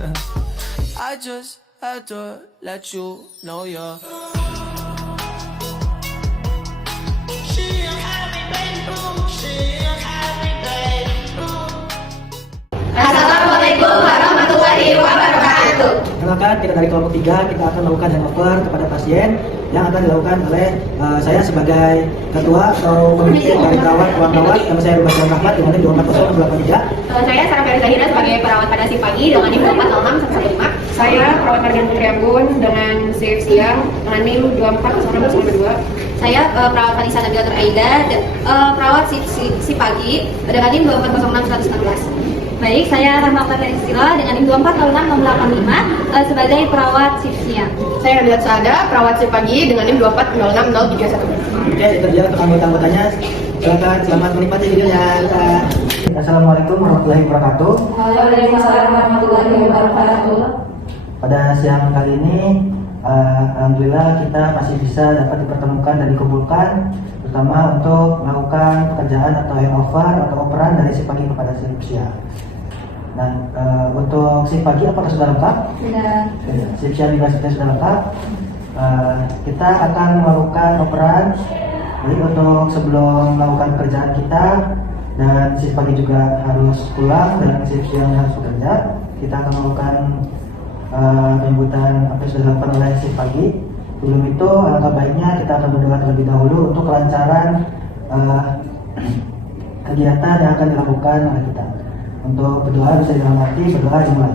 I just had to let you know you're Assalamualaikum warahmatullahi wabarakatuh. Perkenalkan, kita dari kelompok 3, kita akan melakukan handover kepada pasien yang akan dilakukan oleh saya sebagai ketua atau pemimpin dari perawat ruang rawat. Nama saya Rubah Jalan Rahmat dengan NIM 240283. Saya Sarah Ferry Zahira sebagai perawat pada shift pagi dengan NIM 240615. Saya perawat Mardian Putri Anggun dengan shift siang dengan NIM 240692. Saya perawat Vanessa Nabila Nur Aida, perawat shift pagi dengan NIM 240616. Baik, saya Rahma Fatah Istila dengan NIM 240685 sebagai perawat shift siang. Saya Nabila Saada, perawat shift pagi dengan NIM 24063031. Oke, itu dia untuk anggota-anggotanya. Silakan, selamat menikmati videonya. Assalamualaikum warahmatullahi wabarakatuh. Waalaikumsalam warahmatullahi wabarakatuh. Pada siang kali ini, alhamdulillah kita masih bisa dapat dipertemukan dan dikumpulkan, terutama untuk melakukan pekerjaan atau handover atau operan dari shift pagi kepada shift siang. Nah, untuk shift pagi apakah sudah lengkap? Sudah. Shift siang juga sudah lengkap. Kita akan melakukan operan. Jadi untuk sebelum melakukan pekerjaan kita dan shift pagi juga harus pulang dan shift siang harus bekerja, kita akan melakukan penyebutan apa yang sudah dilakukan oleh shift pagi. Sebelum itu, alangkah baiknya kita akan berdoa terlebih dahulu untuk kelancaran kegiatan yang akan dilakukan oleh kita. Untuk berdoa bisa dalam hati, berdoa dimulai.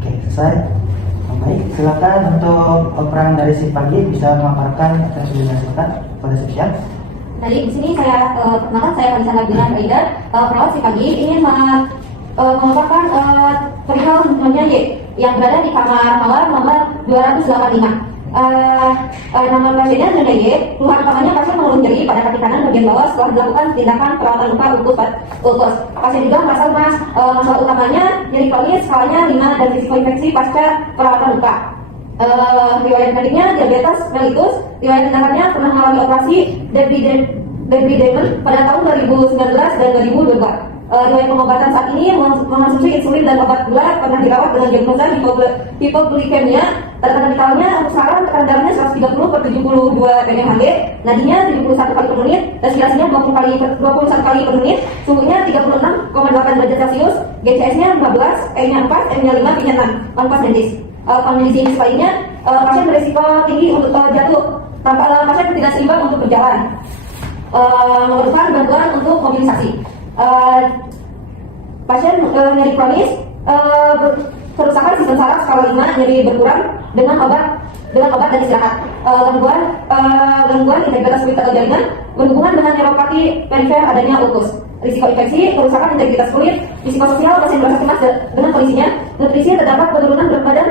Oke, selesai. Baik, silakan untuk operan dari shift pagi bisa memaparkan apa yang sudah dilakukan pada shift siang. Tadi di sini saya perkenalkan, saya Vanessa Nabila Nur Aida, perawat shift pagi ingin memaparkan perihal nyonya Y yang berada di kamar mawar nomor 285. Nama pasiennya Nyonya Y, keluhan utamanya pasien mengeluh nyeri pada kaki kanan bagian bawah setelah dilakukan tindakan perawatan luka ulkus. Pasien juga merasa lemas. Masalah utamanya nyeri kronis, skalanya 5 dan risiko infeksi pasca perawatan luka. Riwayat mediknya diabetes mellitus, riwayat tindakannya pernah mengalami operasi debridement pada tahun 2019 dan 2022. Riwayat pengobatan saat ini mengonsumsi insulin dan obat gula, pernah dirawat dengan diagnosa hipoglikemia. Tekanan vitalnya untuk sekarang tekanan darahnya 130/72 mmHg, nadinya 71 kali per menit, respirasinya 21 kali per menit, suhunya 36,8 derajat Celcius, GCS-nya 15, M-nya 4, M-nya 5, P-nya 6, non-pas medis. Kondisi sebaliknya, pasien berisiko tinggi untuk jatuh, pasien tidak seimbang untuk berjalan, memerlukan bantuan untuk mobilisasi. Pasien nyeri kronis, kerusakan sistem saraf skala 5, nyeri berkurang dengan obat dan istirahat. Gangguan integritas kulit atau jaringan berhubungan dengan neuropati perifer, adanya ulkus. Risiko infeksi, kerusakan integritas kulit. Risiko sosial, pasien merasa cemas dengan kondisinya. Nutrisi, terdapat penurunan berat badan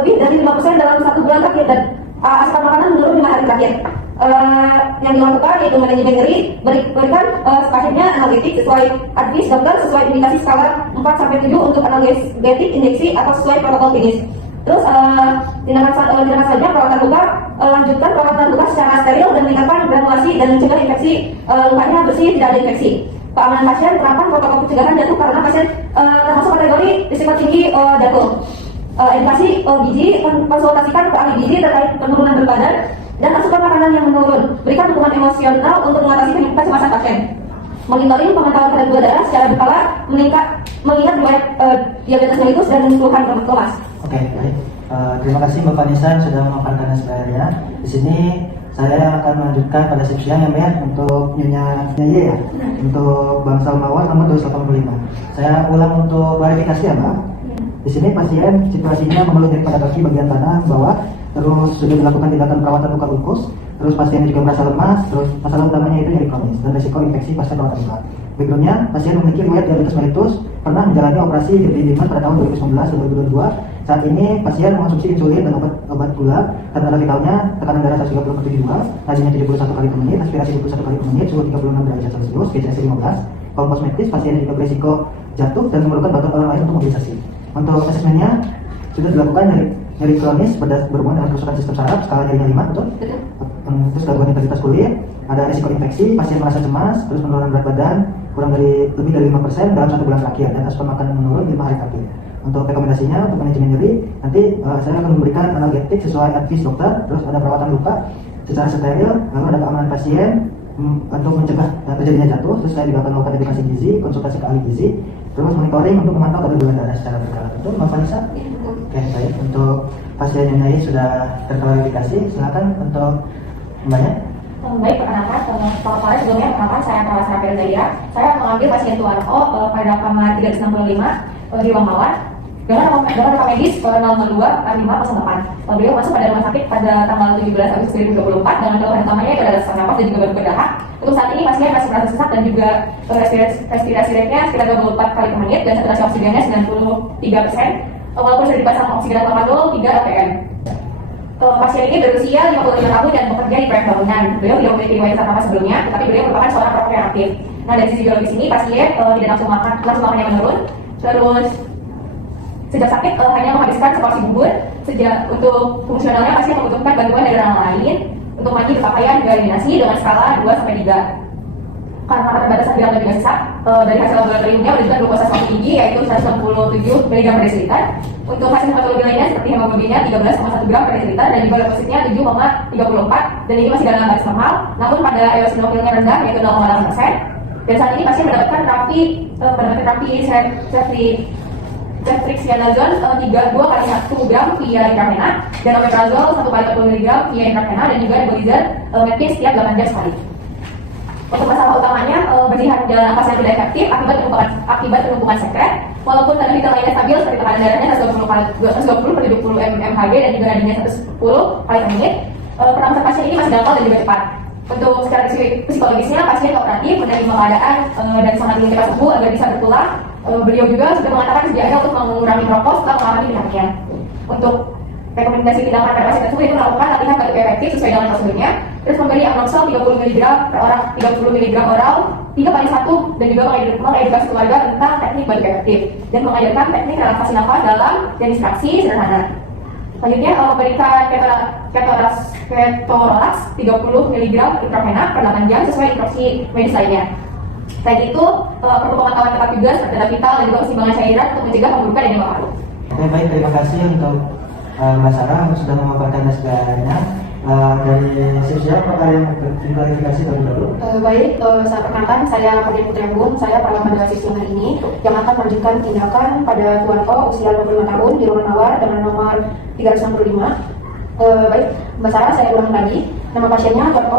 lebih dari 5% dalam 1 bulan terakhir dan asupan makanan menurun 5 hari terakhir. Yang dilakukan yaitu manajemen nyeri, berikan pasiennya analgetik sesuai advis dokter, sesuai indikasi skala 4-7 untuk analgetik injeksi atau sesuai protokol klinis. Terus tindakan selanjutnya perawatan luka, lanjutkan perawatan luka secara steril dan meningkatkan granulasi dan mencegah infeksi, lukanya bersih, tidak ada infeksi. Keamanan pasien, terapkan protokol pencegahan jatuh karena pasien termasuk kategori risiko tinggi jatuh. Edukasi gizi, konsultasikan ke ahli gizi terkait penurunan berat badan dan asupan makanan yang menurun. Berikan dukungan emosional untuk mengatasi kecemasan pasien. Monitoring pemantauan kadar gula darah secara berkala, mengingat riwayat diabetes mellitus dan keluhan lemas. Oke, baik. Terima kasih Mbak Vanessa yang sudah memaparkan sebenarnya. Di sini saya akan melanjutkan pada shift siang ya, untuk Nyonya Y ya, untuk Bangsal Mawar nomor 285. Saya ulang untuk klarifikasi ya Mbak. Di sini pasien situasinya mengeluh dari pada kaki bagian tanah bawah, terus sudah dilakukan tindakan perawatan luka ulkus, terus pasiennya juga merasa lemas, terus masalah utamanya itu nyeri kronis dan risiko infeksi pasca perawatan luka. Backgroundnya, pasien memiliki riwayat diabetes mellitus, pernah menjalani operasi debridement pada tahun 2019 dan 2022. Saat ini pasien mengonsumsi insulin dan obat gula, tekanan vitalnya tekanan darah 130/72, nadinya 71 kali per menit, aspirasi 21 kali per menit, suhu 36 derajat Celcius, GCS 15. Kalau kosmetis, pasien juga berisiko jatuh dan memerlukan bantuan orang lain untuk mobilisasi. Untuk asesmennya sudah dilakukan nyeri kronis berhubungan dengan kerusakan sistem saraf skala nyerinya 5, betul? Terus gangguan integritas kulit, ada risiko infeksi, pasien merasa cemas, terus penurunan berat badan, lebih dari 5% dalam 1 bulan terakhir dan asupan makanan menurun 5 hari terakhir. Untuk rekomendasinya untuk manajemen nyeri, nanti saya akan memberikan analgetik sesuai advis dokter, terus ada perawatan luka secara steril, lalu ada keamanan pasien untuk mencegah terjadinya jatuh, terus saya juga akan melakukan edukasi gizi, konsultasi ke ahli gizi, terus monitoring untuk memantau kadar gula darah secara berkala. Betul, Mbak Vanessa? Oke, baik. Untuk pasien yang lain sudah terklarifikasi, silakan untuk Mbaknya. Baik, perkenalkan, kalau sebelumnya perkenalkan saya Kawasa Rapir Zaira. Saya mengambil pasien Tuan O pada kamar 365 di Ruang Mawar dengan rekam medis 002-508. Beliau masuk pada rumah sakit pada tanggal 17 Agustus 2024 dengan keluhan utamanya itu adalah sesak napas dan juga baru berdahak. Untuk saat ini pasien masih merasa sesak dan juga respirasi rate-nya sekitar 24 kali per menit dan saturasi oksigennya 93%. Walaupun sudah dipasang oksigen 3 APM. Pasien ini berusia 55 tahun dan bekerja di proyek bangunan. Beliau tidak memiliki riwayat sesak napas sebelumnya, tetapi beliau merupakan seorang perokok yang aktif. Nah, dari sisi biologis ini pasien tidak nafsu makannya menurun. Terus sejak sakit hanya menghabiskan seporsi bubur. Untuk fungsionalnya pasien membutuhkan bantuan dari orang lain untuk mandi berpakaian juga eliminasi dengan skala 2-3. Karena keterbatasan biar lebih sesak, dari hasil laboratoriumnya menunjukkan glukosa semakin tinggi yaitu 167 mg per desiliter. Untuk hasil hematologi lainnya seperti hemoglobinnya 13,1 gram per desiliter dan juga leukositnya 7,34 dan ini masih dalam batas normal. Namun pada eosinofilnya rendah yaitu 0,8%. Dan saat ini pasien mendapatkan terapi ceftriaxone 2 kali 1 gram via intravena dan omeprazole 1 kali 40 mg via intravena dan juga nebulizer medpin setiap 8 jam sekali. Untuk masalah utamanya, bersihan jalan nafas yang tidak efektif akibat penumpukan sekret. Walaupun tanda vital lainnya stabil seperti tekanan darahnya 120/70 mmHg dan juga nadinya 110 kali per menit, pernapasan pasien ini masih dangkal dan juga cepat. Untuk secara psikologisnya, pasien kooperatif menerima keadaan dan sangat ingin cepat sembuh agar bisa berpulang. Beliau juga sudah mengatakan sedianya untuk mengurangi merokok setelah mengalami penyakitnya. Untuk rekomendasi tindakan pada pasien tersebut itu melakukan latihan batuk efektif sesuai dengan prosedurnya, terus memberi amnoxol 30 mg per orang, 30 mg oral 3 kali 1 dan juga mengedukasi keluarga tentang teknik batuk efektif dan mengajarkan teknik relaksasi nafas dalam dan distraksi sederhana. Selanjutnya memberikan ketorolax 30 mg intravena per 8 jam sesuai instruksi medis lainnya. Selain itu perlu pemantauan ketat juga seperti tanda vital dan juga keseimbangan cairan untuk mencegah pemburukan edema paru. Oke, baik, terima kasih untuk Mbak Sarah sudah memaparkan SPA-nya. Dari Sisya, apakah yang klarifikasi terlebih dahulu? Baik, saya perkenalkan, saya Fadil Putri Anggun, saya perawat pada sesi hari ini yang akan melanjutkan tindakan pada Tuan O usia 25 tahun di Ruang Mawar dengan nomor 365. Baik, Mbak Sarah, saya ulang lagi. Nama pasiennya Tuan O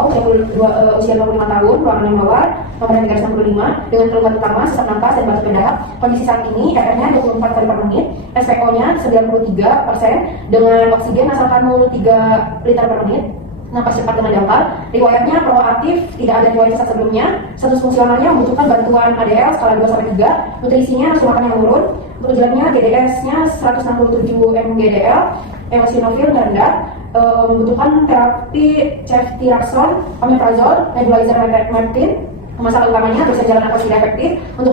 usia 25 tahun, ruangan Mawar, nomor 365 dengan keluhan utama sesak napas dan batuk berdahak. Kondisi saat ini RR-nya 24 kali per menit, SPO-nya 93% dengan oksigen nasal kanul 3 liter per menit. Napas cepat dengan dangkal, riwayatnya proaktif, tidak ada riwayat sesak sebelumnya. Status fungsionalnya membutuhkan bantuan ADL skala 2-3, nutrisinya nafsu makan yang menurun, tujuannya GDS-nya 167 mgdl, eosinofil rendah, membutuhkan terapi ceftriaxone, omeprazole, nebulizer medpin. Masalah utamanya dosis jalan nafas tidak efektif. Untuk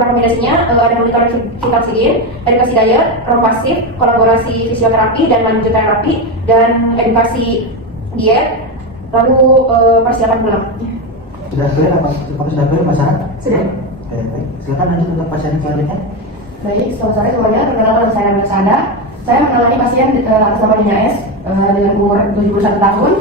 rekomendasinya ada monitoring vital sigin, edukasi diet, propasif, kolaborasi fisioterapi dan lanjut terapi dan edukasi diet, lalu persiapan pulang. Sudah clear apa? Sudah clear Mbak Sarah? Sudah. Oke, baik. Silakan lanjut untuk pasien selanjutnya. Baik, selamat sore semuanya. Perkenalkan saya Nabil Sada. Saya menangani pasien atas nama Nyonya S dengan umur 71 tahun,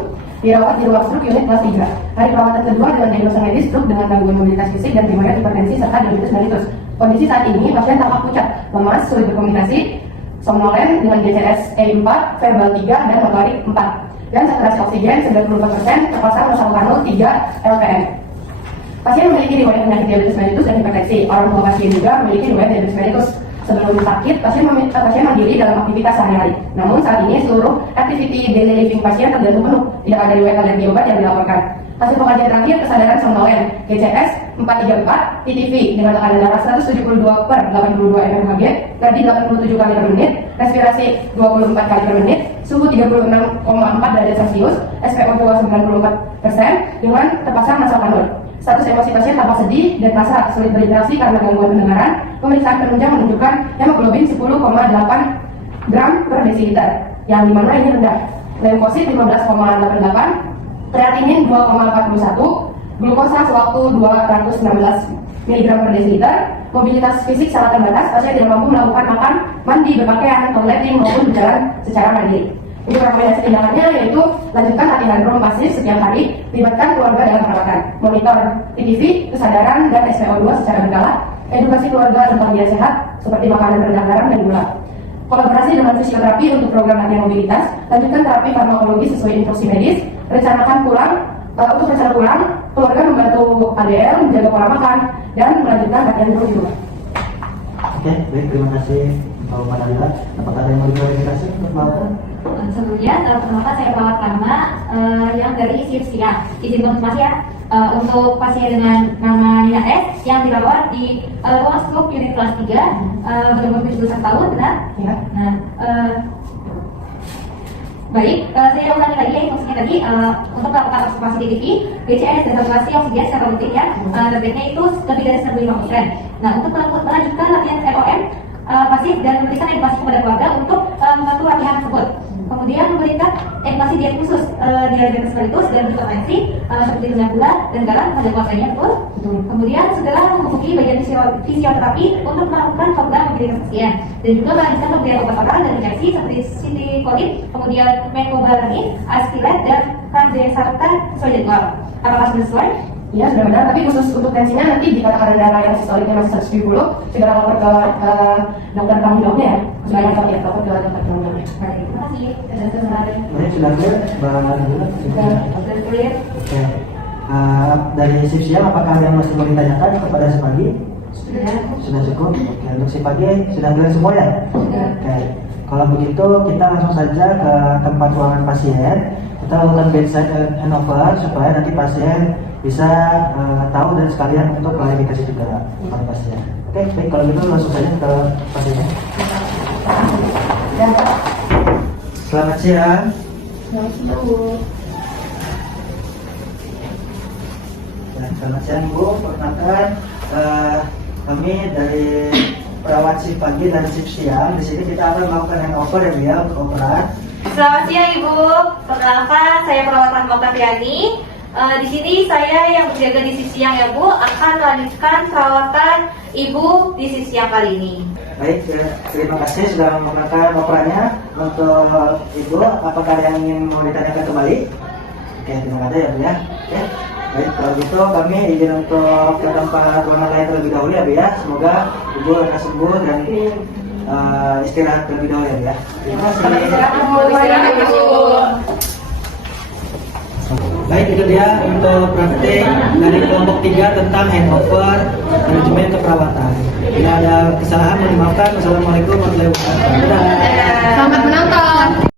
dirawat di ruang stroke unit kelas 3. Hari perawatan kedua dengan diagnosa medis stroke dengan gangguan mobilitas fisik dan riwayat hipertensi serta diabetes mellitus. Kondisi saat ini pasien tampak pucat, lemas, sulit berkomunikasi, somnolen dengan GCS E4, verbal 3 dan motorik 4 dan saturasi oksigen 94%, terpasang nasal kanul 3 LPM. Pasien memiliki riwayat penyakit diabetes mellitus dan hipertensi. Orang tua pasien juga memiliki riwayat diabetes mellitus. Sebelum sakit, pasien mandiri dalam aktivitas sehari-hari. Namun saat ini seluruh aktiviti daily living pasien tergantung penuh. Tidak ada riwayat alergi obat yang dilaporkan. Hasil pengkajian terakhir kesadaran somnolen GCS 434 TTV dengan tekanan darah 172/82 mmHg, nadi 87 kali per menit, respirasi 24 kali per menit, suhu 36,4 derajat Celcius, SPO2 94% dengan terpasang nasal kanul. Status emosi pasien tampak sedih dan rasa sulit berinteraksi karena gangguan pendengaran. Pemeriksaan penunjang menunjukkan hemoglobin 10,8 gram per desiliter, yang dimana ini rendah. Leukosit 15,88, kreatinin 2,41, glukosa sewaktu 216 mg per desiliter, mobilitas fisik sangat terbatas, pasien tidak mampu melakukan makan, mandi, berpakaian, toileting maupun berjalan secara mandiri. Untuk rekomendasi tindakannya yaitu lanjutkan latihan rom pasif setiap hari, libatkan keluarga dalam perawatan, monitor TTV, kesadaran dan SpO2 secara berkala, edukasi keluarga tentang diet sehat seperti makanan rendah garam dan gula. Kolaborasi dengan fisioterapi untuk program latihan mobilitas, lanjutkan terapi farmakologi sesuai instruksi medis, rencana pulang, keluarga membantu ADL, menjaga pola makan, dan melanjutkan latihan terus di rumah. Oke, baik, terima kasih untuk Mbak Nabila. Apakah ada yang mau diklarifikasi untuk Mbak Alfa? Sebelumnya, perkenalkan saya perawat Karma yang dari shift siang. Izin konfirmasi ya, untuk pasien dengan nama Nina S yang dirawat di ruang stroke unit kelas 3 berumur 71 tahun, benar? Ya. Nah, baik, saya ulangi lagi ya instruksinya tadi untuk melakukan observasi DTP, BCS dan saturasi oksigen secara rutin ya, targetnya itu lebih dari 95%. Nah, untuk melanjutkan latihan ROM pasif dan memberikan edukasi kepada keluarga untuk membantu latihan tersebut. Kemudian memberikan edukasi diet khusus diabetes mellitus dan hipertensi seperti minyak gula dan garam pada keluarganya, betul? Kemudian segera menghubungi bagian fisioterapi untuk melakukan program mobilitas pasien dan juga melanjutkan pemberian obat-obatan dan injeksi seperti sitikolin, kemudian mecobalamin, aspirat dan kandesertan sesuai jadwal. Apakah sudah sesuai? Iya, sudah benar, tapi khusus untuk tensinya nanti jika tekanan darah yang sistoliknya masih 170, segera lapor ke dokter tanggung jawabnya ya. Supaya lapor ke dokter tanggung jawabnya. Baik, terima kasih. Sudah selesai. Baik, sudah clear, Mbak Nabila? Sudah clear. Oke. Dari shift siang, apakah ada yang masih mau ditanyakan kepada si pagi? Sudah. Sudah cukup. Oke, untuk si pagi sudah clear semua ya? Sudah. Oke. Kalau begitu kita langsung saja ke tempat ruangan pasien. Kita lakukan bedside handover supaya nanti pasien bisa tahu dan sekalian untuk klarifikasi juga kepada pasien. Oke, baik, kalau gitu langsung saja ke pasiennya. Selamat siang. Ya, selamat siang Bu. Perkenalkan kami dari perawat shift pagi dan shift siang. Di sini kita akan melakukan handover ya Bu ya untuk operat. Selamat siang Ibu. Perkenalkan saya perawat Rahma Katriani. Di sini saya yang berjaga di sisi siang ya Bu akan melanjutkan perawatan Ibu di sisi siang kali ini. Baik, terima kasih sudah menggunakan operannya untuk Ibu. Apakah ada yang ingin mau ditanyakan kembali? Oke, terima kasih ya Bu ya. Oke, baik, kalau gitu kami izin untuk ke tempat ruangan lain terlebih dahulu ya Bu ya. Semoga Ibu akan sembuh dan istirahat terlebih dahulu ya Bu ya. Terima kasih. Baik, itu dia untuk praktek dari kelompok 3 tentang handover manajemen keperawatan. Bila ada kesalahan, mohon dimaafkan. Wassalamualaikum warahmatullahi wabarakatuh.